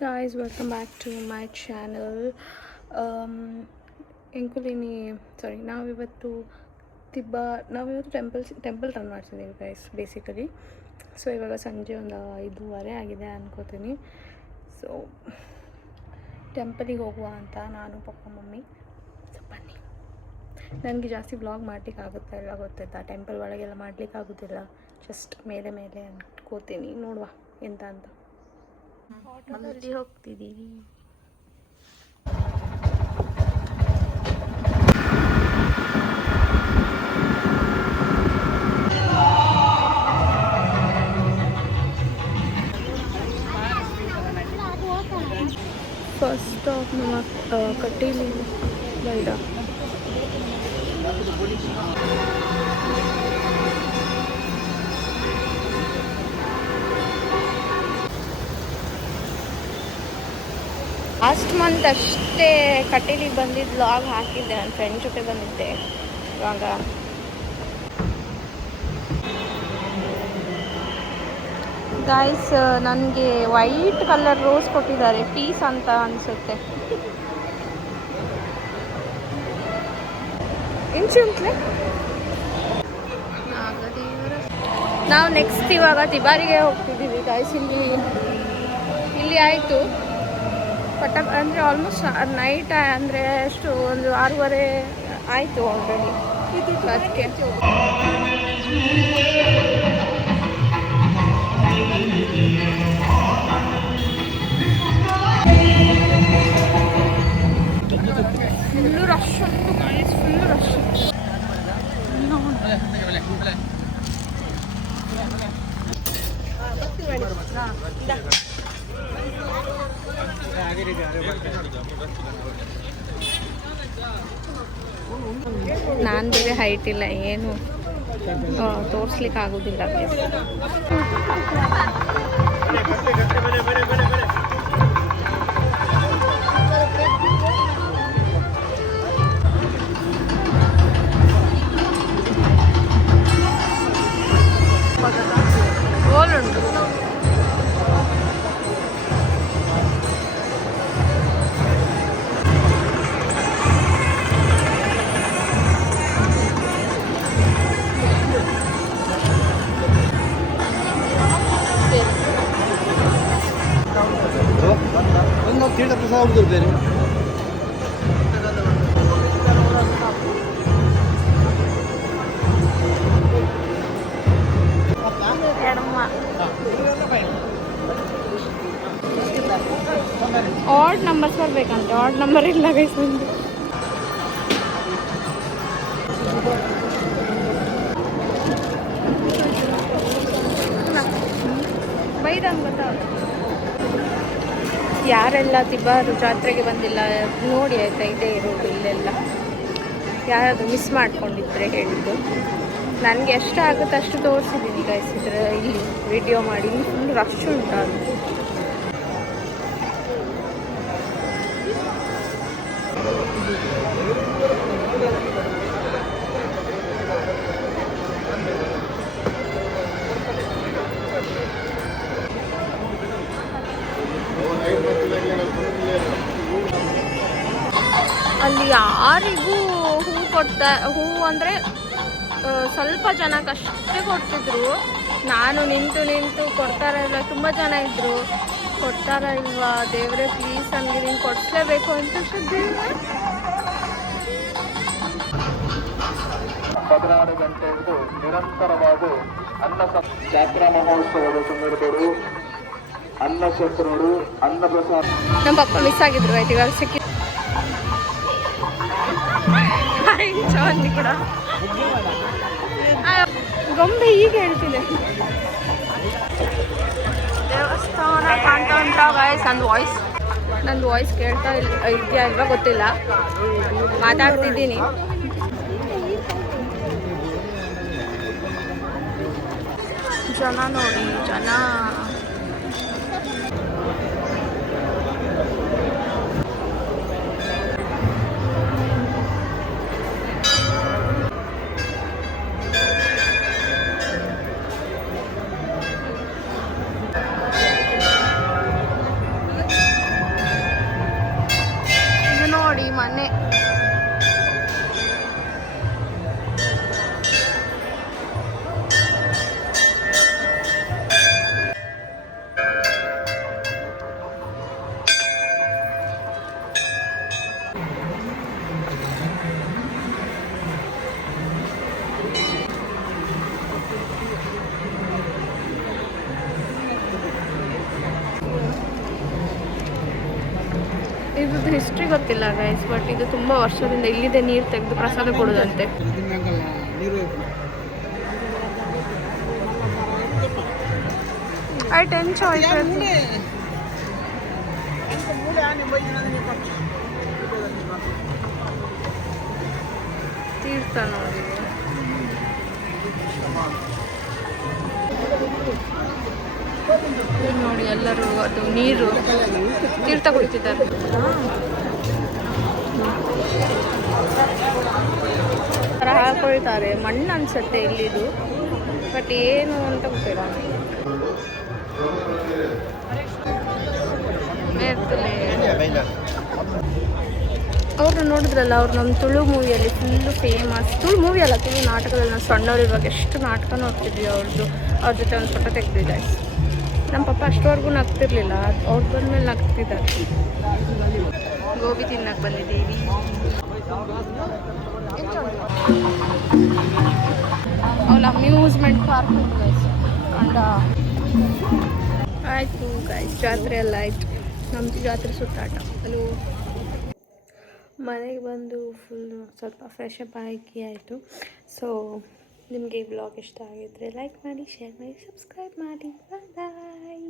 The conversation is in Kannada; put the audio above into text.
Guys, welcome back to my channel. ಎಂಕುಲಿನಿ ನಾವಿವತ್ತು ಟೆಂಪಲ್ ರನ್ ಮಾಡ್ತಿದ್ದೀವಿ ಗೈಸ್ ಬೇಸಿಕಲಿ. ಸೊ ಇವಾಗ ಸಂಜೆ ಒಂದು 5:30 ಆಗಿದೆ ಅನ್ಕೋತೀನಿ. ಸೊ ಟೆಂಪಲಿಗೆ ಹೋಗುವ ಅಂತ ನಾನು ಪಪ್ಪ ಮಮ್ಮಿ. ಸೊ ಬನ್ನಿ. ನನಗೆ ಜಾಸ್ತಿ ವ್ಲಾಗ್ ಮಾಡ್ಲಿಕ್ಕೆ ಆಗುತ್ತೆ ಎಲ್ಲ ಗೊತ್ತಾಯ್ತಾ, ಟೆಂಪಲ್ ಒಳಗೆಲ್ಲ ಮಾಡ್ಲಿಕ್ಕೆ ಆಗೋದಿಲ್ಲ. ಜಸ್ಟ್ ಮೇಲೆ ಅನ್ಕೋತೀನಿ, ನೋಡುವ ಎಂತ ಅಂತ. ಆಟೋದಲ್ಲಿ ಹೋಗ್ತಿದ್ದೀವಿ. ಫಸ್ಟ್ ಸ್ಟಾಪ್ ನಮ್ಮ ಕಟೀಲು ಬೈಡ. ಲಾಸ್ಟ್ ಮಂತ್ ಅಷ್ಟೇ ಕಟೀಲಿಗೆ ಬಂದಿದ್ದು ವ್ಲಾಗ್ ಹಾಕಿದ್ದೆ, ನನ್ನ ಫ್ರೆಂಡ್ ಜೊತೆ ಬಂದಿದ್ದೆ. ಇವಾಗ ಗೈಸ್ ನನಗೆ ವೈಟ್ ಕಲರ್ ರೋಸ್ ಕೊಟ್ಟಿದ್ದಾರೆ, ಪೀಸ್ ಅಂತ ಅನಿಸುತ್ತೆ. ಇನ್ಸುಂಟ್ಲೆ ನಾವು ನೆಕ್ಸ್ಟ್ ಇವಾಗ ತಿಬಾರಿಗೆ ಹೋಗ್ತಿದ್ದೀವಿ ಗೈಸ್. ಇಲ್ಲಿ ಆಯಿತು ಅಂದರೆ ಆಲ್ಮೋಸ್ಟ್ ನೈಟ್ ಅಂದರೆ ಎಷ್ಟು ಒಂದು 6:30 ಆಯಿತು ಆಲ್ರೆಡಿ. ಅದಕ್ಕೆ ಫುಲ್ಲು ರಶ್ ಉಂಟು ಗೈಸ್, ಫುಲ್ಲು ರಶ್. ನಾನು ಬೇರೆ ಹೈಟ್ ಇಲ್ಲ, ಏನು ತೋರಿಸ್ಲಿಕ್ಕೆ ಆಗೋದಿಲ್ಲ. ಗೋಲುಂಟು. ಆಡ್ ನಂಬರ್ಸ್ ಬರ್ಬೇಕಂತೆ, ಆಡ್ ನಂಬರ್ ಇಲ್ಲ ಗೈಸ್ ನಂದು. ಬೈದಂಗೆ ಗೊತ್ತಾಗ ಯಾರೆಲ್ಲ ತಿಬಾರು ಜಾತ್ರೆಗೆ ಬಂದಿಲ್ಲ ನೋಡಿ ಆಯಿತಾ, ಇದೇ ಇರೋದು ಇಲ್ಲೆಲ್ಲ. ಯಾರಾದರೂ ಮಿಸ್ ಮಾಡ್ಕೊಂಡಿದ್ರೆ ಹೇಳಿದ್ದು. ನನಗೆ ಎಷ್ಟು ಆಗುತ್ತೆ ಅಷ್ಟು ತೋರಿಸಿದ್ದೀನಿ ಗೈಸ್ ಇಲ್ಲಿ ವಿಡಿಯೋ ಮಾಡಿ. ಫುಲ್ ರಶ್ ಉಂಟು ಅದು. ಅಲ್ಲಿ ಯಾರಿಗೂ ಹೂ ಅಂದರೆ ಸ್ವಲ್ಪ ಜನಕ್ಕಷ್ಟೇ ಕೊಡ್ತಿದ್ರು. ನಾನು ನಿಂತು ಕೊಡ್ತಾರ ಇಲ್ಲ, ತುಂಬ ಜನ ಇದ್ದರು. ಕೊಡ್ತಾರ ಇಲ್ವಾ ದೇವರೇ ಪ್ಲೀಸ್ ನನಗೆ ನೀನು ಕೊಡಿಸ್ಲೇಬೇಕು ಅಂತ. 16 ಗಂಟೆವರೆಗೂ ನಿರಂತರವಾದ ಜಾತ್ರಾ ಮಹೋತ್ಸವದ ಸಂದರ್ಭಗಳು ಅನ್ನಶಸ್ತ್ರಗಳು ಅನ್ನಪ್ರಸಾದ. ನಮ್ಮ ಪಪ್ಪ ಮಿಸ್ ಆಗಿದ್ರು, ಆಯ್ತು ಇವಾಗ ಸಿಕ್ಕಿ ಕೂಡ ಗೊಂಬೆ ಈಗ ಹೇಳ್ತಿದೆ. ದೇವಸ್ಥಾನ ಕಾಣ್ತಾ ಉಂಟಾ ಗೈಸ್? ನನ್ನ ವಾಯ್ಸ್ ಕೇಳ್ತಾ ಇದೆಯಾ ಇಲ್ವಾ ಗೊತ್ತಿಲ್ಲ, ಮಾತಾಡ್ತಿದ್ದೀನಿ. ಜನ ನೋಡಿ, ಜನ ಇದ್ರದ್ದು ಹಿಸ್ಟ್ರಿ ಗೊತ್ತಿಲ್ಲ ಗೈಸ್, ಬಟ್ ಇದು ತುಂಬ ವರ್ಷದಿಂದ ಇಲ್ಲಿದೆ ನೀರು ತೆಗೆದು ಪ್ರಸಾದ ಕೊಡೋದಂತೆ. ಐಟ್ ಎಂಜಾಯ್ ತೀರ್ಥ ನೋಡಿ. ನೋಡಿ ಎಲ್ಲರೂ ಅದು ನೀರು ತೀರ್ಥ ಕುಡಿತಿದ್ದಾರೆ. ಹಾಕೊಳ್ತಾರೆ, ಮಣ್ಣು ಅನ್ಸುತ್ತೆ ಇಲ್ಲಿದು, ಬಟ್ ಏನು ಅಂತ ಗೊತ್ತಿಲ್ಲ. ಅವ್ರನ್ನ ನೋಡಿದ್ರಲ್ಲ, ಅವ್ರು ನಮ್ಮ ತುಳು ಮೂವಿಯಲ್ಲಿ ಫುಲ್ಲು ಫೇಮಸ್. ತುಳು ಮೂವಿ ಅಲ್ಲ, ತುಳು ನಾಟಕದಲ್ಲಿ ನಾವು ಸಣ್ಣವ್ರು ಇವಾಗ ಎಷ್ಟು ನಾಟಕ ನೋಡ್ತಿದ್ವಿ ಅವ್ರದ್ದು. ಅವ್ರ ಜೊತೆ ಒಂದು ಫೋಟೋ ತೆಗೆದಿದ್ದೆ. ನಮ್ಮ ಪಪ್ಪ ಅಷ್ಟವರೆಗೂ ನಗ್ತಿರ್ಲಿಲ್ಲ, ಅವ್ರು ಬಂದಮೇಲೆ ನಗ್ತಿದ್ದಾರೆ. ಗೋಬಿ ತಿನ್ನಕ್ಕೆ ಬಂದಿದ್ದೀವಿ. ಅವಳ ಅಮ್ಯೂಸ್ಮೆಂಟ್ ಪಾರ್ಕ್ ಉಂಟು ಗೈಸ್. ಅಂಡ ಆಯಿತು ಗೈಸ್, ಜಾತ್ರೆ ಎಲ್ಲ ಆಯಿತು. ನಮ್ಮದು ಜಾತ್ರೆ ಸುತ್ತಾಟ. ಅದು ಮನೆಗೆ ಬಂದು ಫುಲ್ಲು ಸ್ವಲ್ಪ ಫ್ರೆಶ್ ಅಪ್ ಆಗಿ ಆಯಿತು. ಸೊ ನಿಮಗೆ ಈ ವ್ಲಾಗ್ ಇಷ್ಟ ಆಗಿದ್ದರೆ ಲೈಕ್ ಮಾಡಿ, ಶೇರ್ ಮಾಡಿ, ಸಬ್ಸ್ಕ್ರೈಬ್ ಮಾಡಿ. ಬಾಯ್.